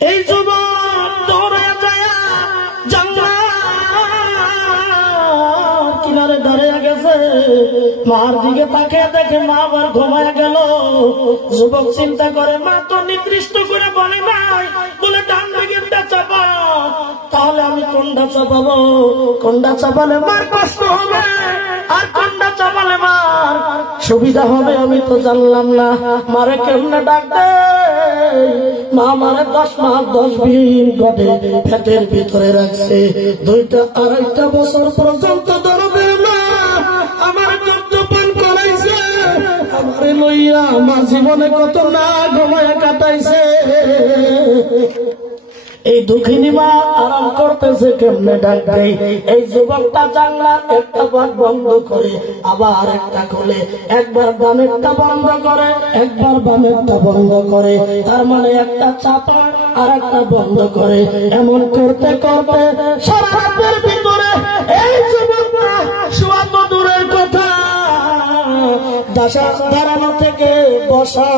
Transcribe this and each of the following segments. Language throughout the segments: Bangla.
এই যুবক দৌড়ে যায় জান্নাত কিনারে দাঁড়িয়ে গেছে, মার দিকে তাকিয়ে দেখে মা আবার ঘুমায় গেল। যুবক চিন্তা করে মা তো নির্দিষ্ট করে বলে নাই, বলে ডান দিকে চাপা, তাহলে আমি কোনটা চাপাবো? কোনটা চাপালে মার কষ্ট হবে আর কোনটা চাপালে মার সুবিধা হবে আমি তো জানলাম না। মারে কেমনে ডাকবে? মা মারে 10 মাস 10 দিন গড়ে পেটের ভিতরে রাখছে। 2-2.5 বছর পর্যন্ত দরবে না আমার দুধ পান করাইছে। আমারে লইয়া আমার জীবনে কত না ঘুমায় কাটাইছে। এই দুঃখিনী মা আরাম করতেছে কেমনে ডাকবে? এই যুবকটা জানলার একটা বার বন্ধ করে আবার একটা খোলে, একবার বামেরটা বন্ধ করে একবার বামেরটা বন্ধ করে, তার মানে একটা চাপা আর একটা বন্ধ করে। এমন করতে করতে সারা রাতের ভিতরে এই যুবকটা শোয়া তো দূরের কথা, দাঁড়ানো থেকে বসা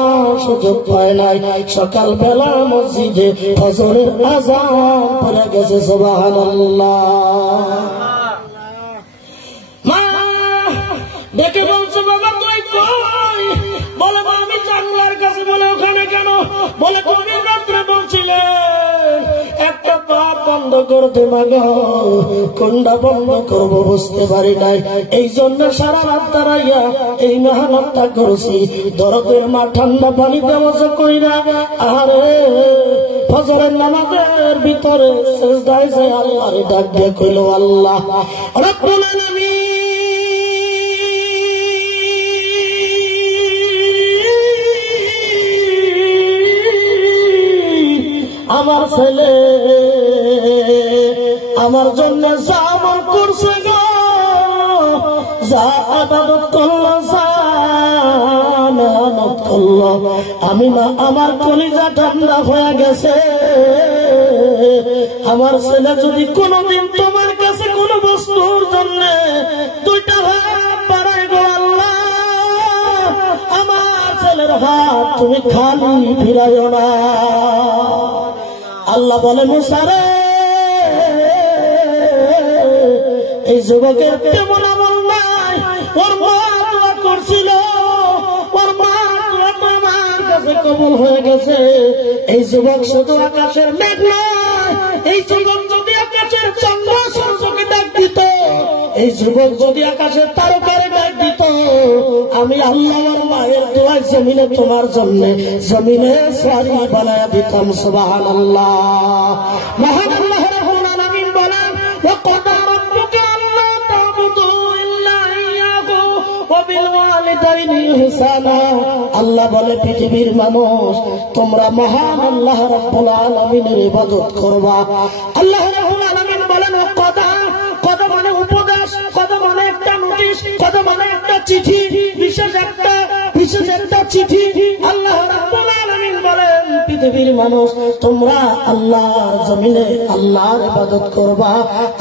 সুযোগ পায় নাই। সকালবেলা মসজিদে ফজরের আযান পড়ে গেছে। সুবহানাল্লাহ। মা দেখে বলছে বাবা তুই কই? বলে আমি জানলার কাছে। বলে ওখানে কেন? বলে তুমি রাত্রে বলছিলে একটা পাপ বন্ধ করতে, মাগো কোনটা বন্ধ করবো বুঝতে পারি নাই, এই জন্য সারা রাত দাঁড়াইয়া এই মেহনতটা করছি। দরদের মা ঠান্ডা পানিতে বসে কইরা আরে ফজরের নামাজের ভিতরে সিজদায় যায় আল্লাহরে ডাক দিয়ে কইল, আল্লাহ রব্বুল আলামিন আমার ছেলে আমার জন্য যা আমল করছে গো, যা ইবাদত করলো, যা মেহনত করলো, আমি না আমার কলিজা ঠান্ডা হয়ে গেছে। আমার ছেলে যদি কোনদিন তোমার কাছে কোন বস্তুর জন্য 2টা হাত বাড়ায় গো আল্লাহ, আমার ছেলের হাত তুমি খালি ফিরাইও না। আল্লাহ বলে মুসা রে, এই যুবকের তেমন আমল নাই, ওর মা দোয়া করছিল, ওর মা দোয়া তোমার কাছে কবুল হয়ে গেছে। এই যুবক শুধু আকাশের মেঘ নয়, এই যুবক যদি আকাশের চন্দ্র সূর্যকে ডাক দিত, এই যুবক যদি আকাশের তারকারে ডাক দিত, আমি আল্লাহ আমার মায়ের দোয়া জমিনে তোমার জন্য জমিনে সারি বানায়া দিতাম। সুবহানাল্লাহ। মহান আল্লাহ রাব্বুল আলামিন বলেন ওয়াকাদা রাব্বুকা আল্লা তা'বুদু ইল্লা ইয়্যাহু ওয়া বিল ওয়ালিদাইনি ইহসানা। আল্লাহ বলে পৃথিবীর মানুষ তোমরা মহান আল্লাহ রাব্বুল আলামিনের ইবাদত করবা। আল্লাহ রাব্বুল আলামিন বলেন ওয়াকাদা, কদা মানে উপদেশ, কদা মানে একটা নোটিশ, কদা মানে একটা চিঠি, বিশেষ একটা চিঠি। আল্লাহ রাব্বুল আলামিন বলেন পৃথিবীর মানুষ তোমরা আল্লাহর জমিনে আল্লাহর ইবাদত করবা,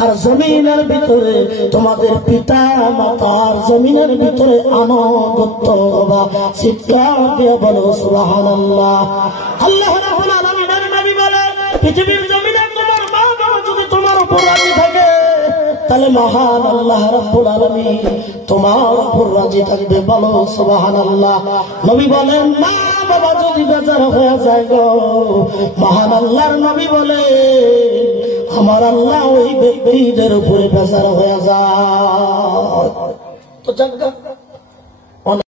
আর জমিনের ভিতরে তোমাদের পিতা মাতার জমিনের ভিতরে আনুগত্য করবা। চিৎকার দিয়ে বলো সুবহানাল্লাহ। আল্লাহ রাব্বুল আলামিনের নবী বলেন পৃথিবীর জমিনে তোমার মা বাবা যদি তোমার উপর রাজি থাকে, তাহলে মহান আল্লাহ রাব্বুল আলামিন তোমার উপর রাজি থাকবে। বলো সুবহানাল্লাহ। নবী বলেন মা বাবা যদি বেজার হয়ে যায় গো, মহান আল্লাহর নবী বলে আমার আল্লাহ ওই ব্যক্তিদের উপরে বেজার হয়ে যায়। তো